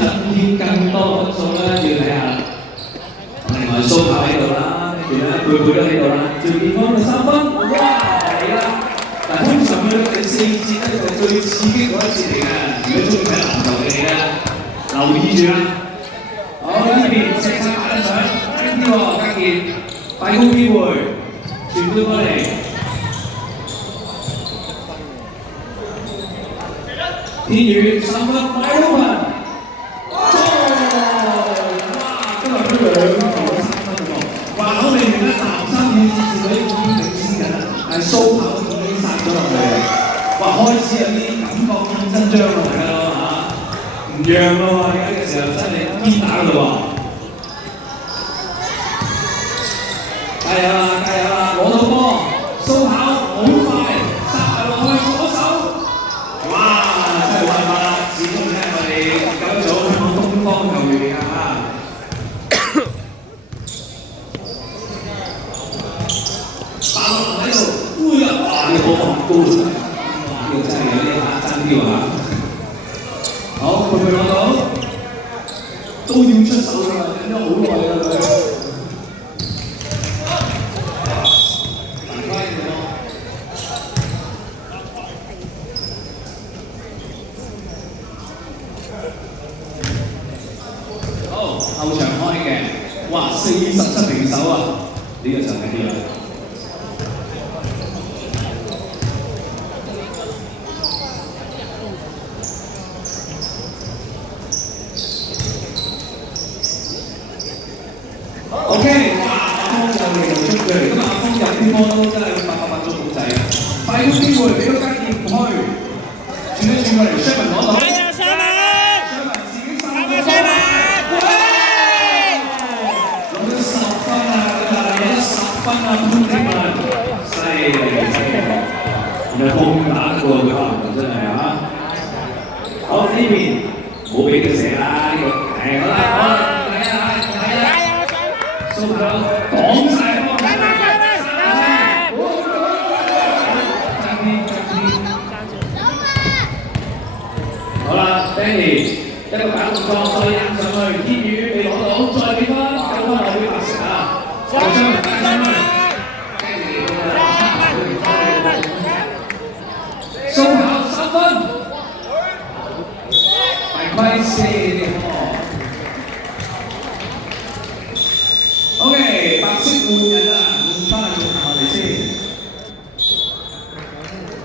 增添更多分數咧，要睇下。另外蘇柏喺度啦，跟住咧貝貝都喺度啦，趙建邦嘅3分，哇嚟啦！嗱，通常咧第4節咧就係最刺激嗰一節嚟嘅，如果中意睇籃球嘅你咧，留意住啦。好，呢邊食晒埋得上，爭啲喎，家健快攻機會，傳到過嚟。天宇3分快攻啊！話口未完咧，南生與志士隊已經領先緊啦，但係蘇跑已經殺咗落嚟，哇！開始有啲感覺見真章喎，大家都唔讓咯喎，而家嘅時候真係堅打嘞喎！加油啦，加油啦！攞到波，蘇跑好快殺埋落去左手，哇！真係冇辦法啦，始終咧我哋19組香港東方球員嚟㗎嚇。打落喺度，哎呀！哇！呢個波放高咗，呢個真係有啲嚇爭啲喎。好，佢攞到，都要出手㗎啦，等咗好耐啦佢。好，後場開嘅，哇！47平手啊！呢個就係啲啦。OK， 哇！阿峰就嚟出佢嚟，咁阿峰入啲波都真係800足咁滯啊！快攻機會俾個家健開，轉一轉過嚟 ，Sherman 攞到。加油 Sherman！Sherman 自己3分波啊！攞到10分啊！攞到10分啊！潘迪文，犀利犀利，然後攻打過佢可能真係啊！好呢邊冇俾佢射啦，呢個係好啦，好啦。蘇跑講晒波，好啦 ，Danny 一個假動作，再引上去，天宇未攞到，再俾翻，救翻落去白色啊！再上去，蘇跑3分，違規4個。OK， 白色換人啊，換翻去做我哋先。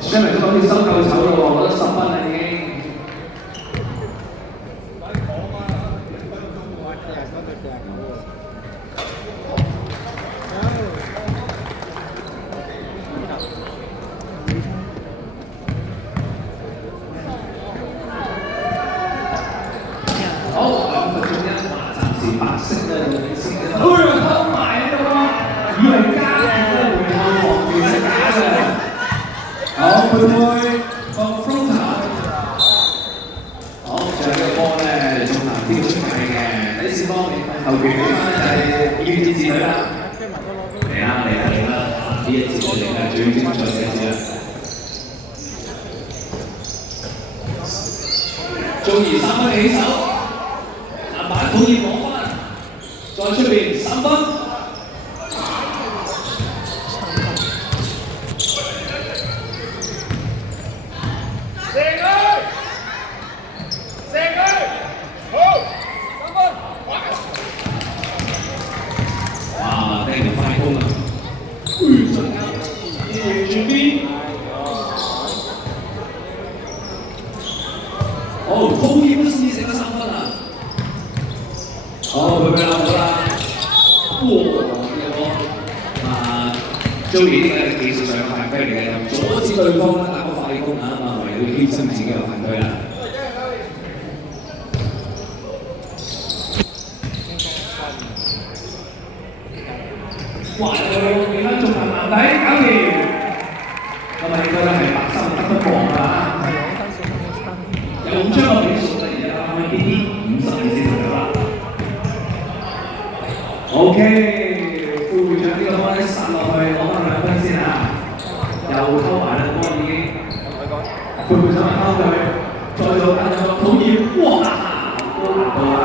Sherman 都講要收夠籌咯喎，我覺得10分啦已經。好，2分鐘1，暫時白色嘅領先嘅。偷埋喺度喎，以為加嘅回後防其實假嘅。好，貝貝放 floater。好，最後呢個波咧仲難啲出界嘅。第4方面後邊嗰班就係2支戰隊啦。嚟啦嚟啦嚟啦！呢一節就係最精彩嘅一節啦。中兒3分起手。板土業攞翻，再出邊3分。射佢，好3分。哇！聽條快攻啊！瞬間，轉邊。好，土業都先至射咗3分啊！好，佢俾啦，好啦。哇！呢個Joey呢個技術上嘅犯規嚟嘅，阻止對方打個快攻啊嘛，唯有犧牲自己嘅犯規啦。哇！又俾翻中環籃底，搞掂。今日應該係白衫得分王啦。又將個比數突然間啱啱啲50先頭啦。OK， 副會長呢個波咧殺落去攞翻2分先啊！又偷埋啦波已經。副會長偷佢，再做土業，哇！高難度啊！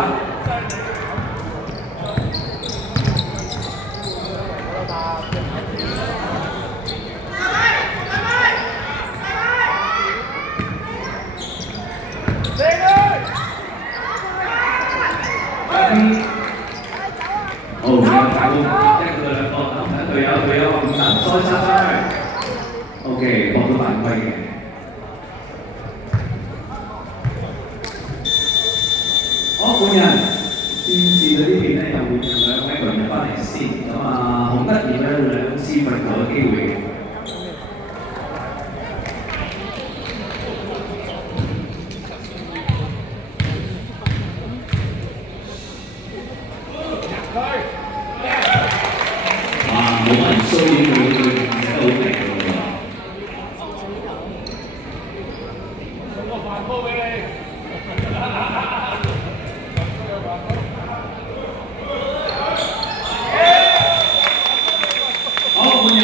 好，有大攻一個兩個，等隊友唔能再插上去。OK， 博到犯規嘅。好，換人。電視嗰啲片咧，又換兩位隊員翻嚟先。咁啊，洪德賢咧兩次罰球嘅機會。冇人需要佢射得好明㗎喎。送個飯煲俾你。好，換人。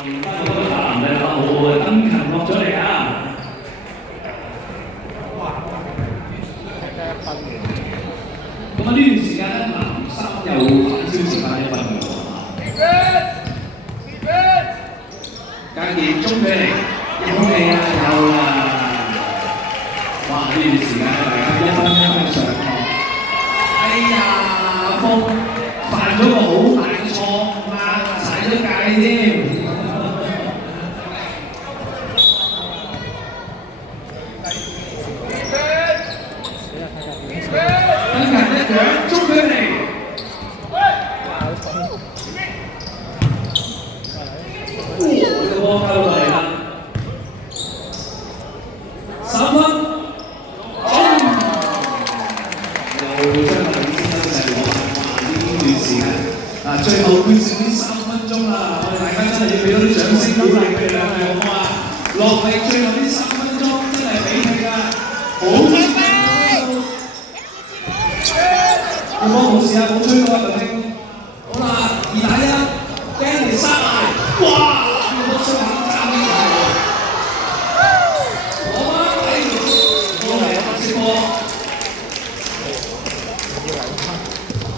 換翻個男嘅好啊，登勤落咗嚟啊！咁啊，呢段時間咧，男生又反超前翻1分㗎喎。間傑中距離，有未啊？有啦！哇！呢段時間大家1分上岸。哎呀，鋒犯咗個好大嘅錯誤啊，踩咗界添。跟緊一樣中距離。波交到嚟啦，3分，又將個領先優勢攞翻。哇！呢段時間嗱，最後決勝呢3分鐘啦，我哋大家真係要俾多啲掌聲鼓勵佢哋兩位好唔好啊？落嚟最後呢3分鐘真係俾佢㗎，好辛苦。個波冇事啊，冇吹到啊，劉星。好啦，2打1，驚嚟殺埋，哇！雙眼爭啲係，攞翻睇，過嚟接波。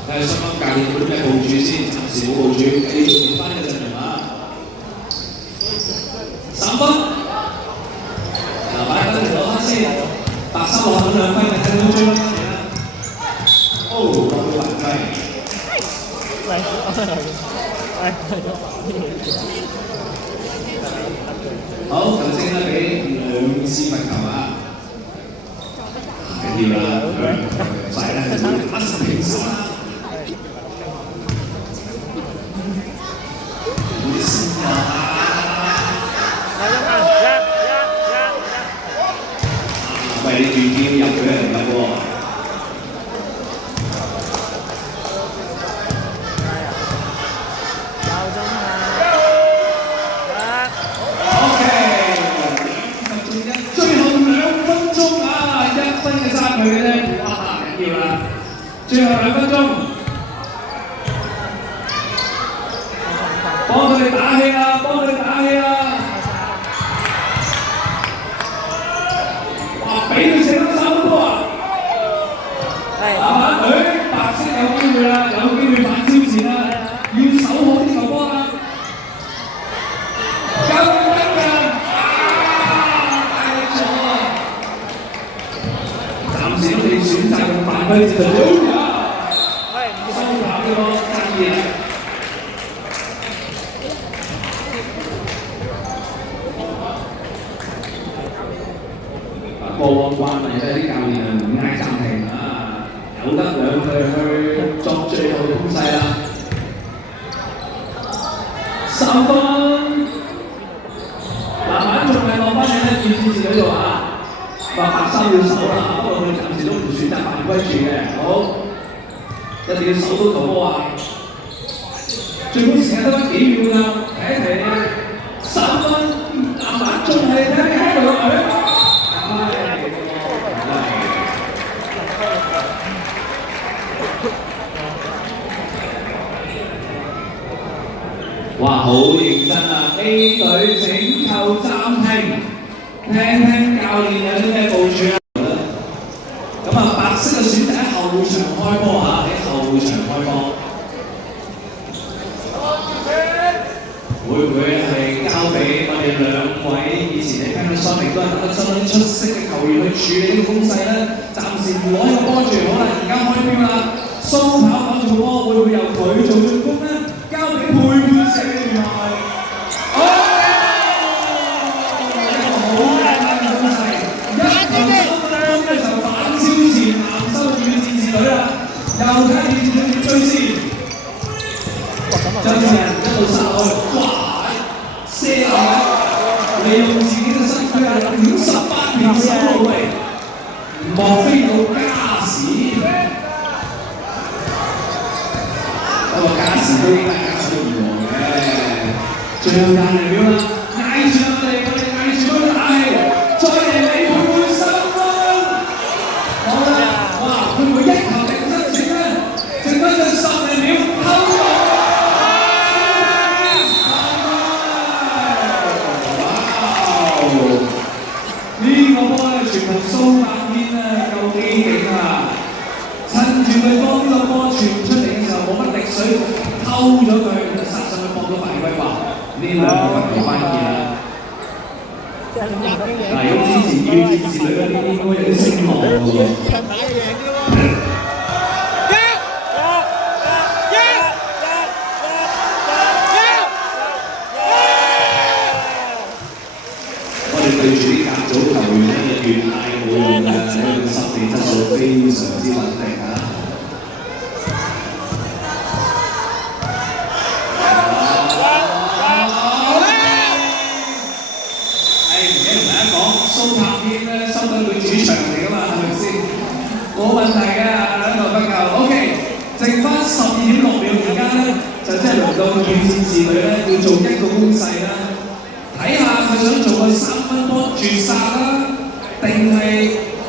雙方教練有啲咩部署先？暫時冇部署，繼續練翻嘅陣容啊。3分，嗱，擺翻嚟攞翻先，白衫攞緊2分嘅，睇到追翻嚟啦。哦，落到犯規。好，頭先咧俾2次罰球啊，緊要啦，快啦，打成平手啦。冇啲先啊！喂，你斷劍入佢係唔係喎？佢嘅啫，哇！緊要啦，最後2分鐘，幫佢哋打氣啦，幫佢哋打氣啦！哇！俾佢射到3分波啊！啊，白色有機會啦，有機會反超前啦，要守好呢球波啦！夠唔夠㗎？暫時我哋選擇用犯規制度，收減呢個爭議啦。過往慣例咧，啲教練係唔嗌暫停啊，有得兩隊去作最後嘅攻勢啦。3分，慢慢仲係落翻嚟咧，轉戰嗰度啊！白衫要守啦，不過佢暫時都唔選擇犯規住嘅。好，一定要守到球波啊！最好時間得翻幾秒㗎，睇一睇3分，慢慢仲係睇你喺度落去。哇！好認真啊 ！A 隊請求暫停，聽聽教練有啲咩部署啊！咁啊，白色嘅選擇喺後場開波嚇，喺後場開波。會唔會係交俾我哋兩位以前喺 Panasonic 都係打得相當出色嘅球員去處理呢個攻勢咧？暫時唔攞呢個波住，好啦，而家開標啦，蘇跑攞住個波，會唔會由佢做進攻咧？交俾佩佩射原來，哦，一個好簡單嘅攻勢，一球收波嘅時候反超前南修與戰士隊啦，又睇戰士隊點追先。周志仁一路殺落去，哇！射落去，利用自己嘅身軀係58秒守到嚟，莫非到加時？不過加時都應該加時如何嘅？最後廿秒啦，嗌住我哋嗌住佢打氣，再嚟你會唔會收分？好啦，哇！會唔會一球定生死咧？剩翻咗10秒，偷球！呢個波咧全部蘇百軒咧夠機警啊！趁住佢當呢個波傳出嚟嘅時候冇乜力水，偷咗佢，殺上去搏到犯規話，呢兩個球關鍵啦。嗱，如果之前要戰士隊嗰啲應該有啲聲浪嘅喎。對住啲甲組球員咧，越嗌冇用嘅，心理質素非常之穩定啊！唔記得同大家講，蘇柏軒咧收到佢主場嚟㗎嘛，係咪先？冇問題嘅，兩球不夠。OK， 剩翻12.6秒，而家咧就真係輪到劍戰士隊咧要做一個攻勢啦。睇下佢想做個3分波絕殺啦，定係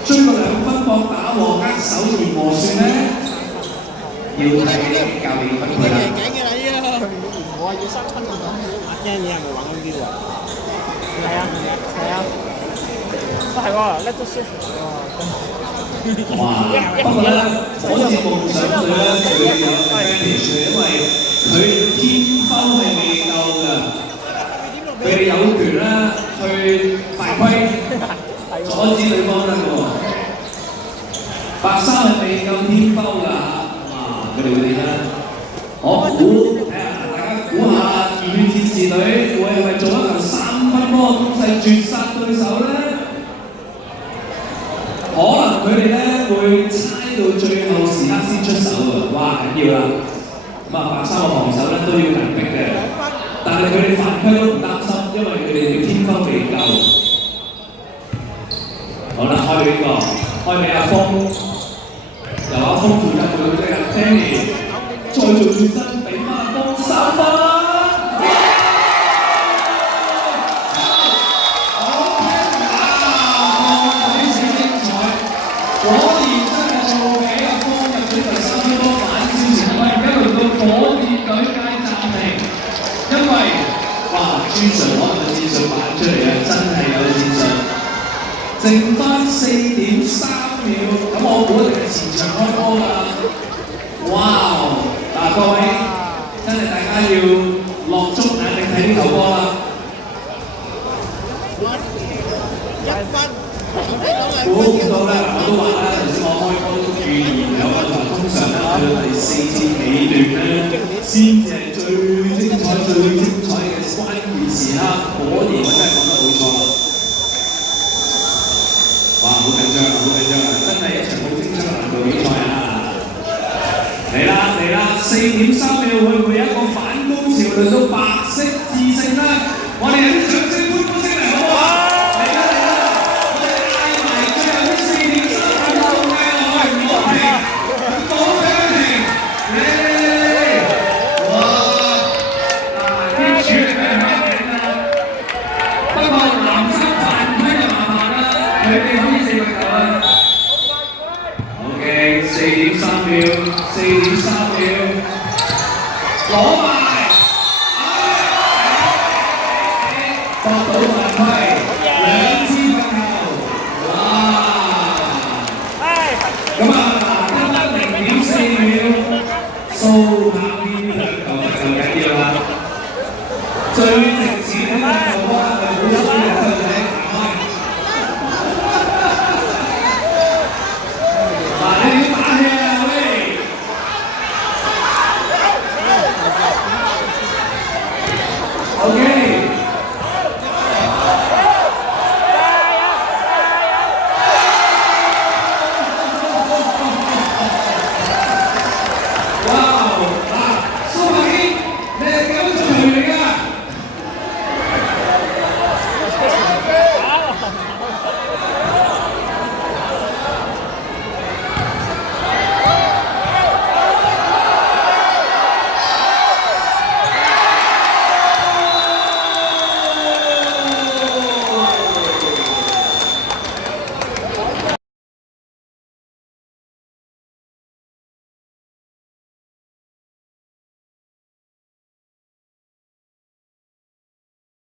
追個2分波打和握手言和算咧？要睇教練分配啦。贏嘅啦依家。我係要3分㗎嘛，驚嘢係咪玩嗰啲喎？係啊，係喎，叻到舒服喎。哇！不過咧，我節目上佢咧，佢有 advantage， 因為佢天分係未夠㗎。佢哋有權啦，去犯規，阻止對方得嘅喎。白衫係未夠天摟㗎嚇，佢哋會點咧？我估睇下，大家估下，熱血戰士隊會係咪做一球3分波攻勢絕殺對手咧？可能佢哋咧會猜到最後時刻先出手喎，哇緊要啦！咁啊，白衫嘅防守咧都要緊逼嘅。但係佢哋犯規都唔擔心，因為佢哋嘅天分未夠。好啦，開俾邊個？開俾阿峰，由阿峰負責做到即係 Danny， 再做轉身俾翻阿峰3分。好聽啊！非常精彩，果然真係做俾阿峰入咗第3分波反超前威，而家輪到火箭隊皆暫停。因為哇，朱 Sir 攞個戰術版出嚟啊，真係有戰術。剩翻4.3秒，咁我估一定係前場開波㗎。哇！嗱，各位真係大家要落足眼力睇呢球波啦。1分，估唔到啦，我都話啦，頭先我開波都預言有啊，通常咧去到第4節尾段咧，先至係最精彩嘅關鍵時刻，果然。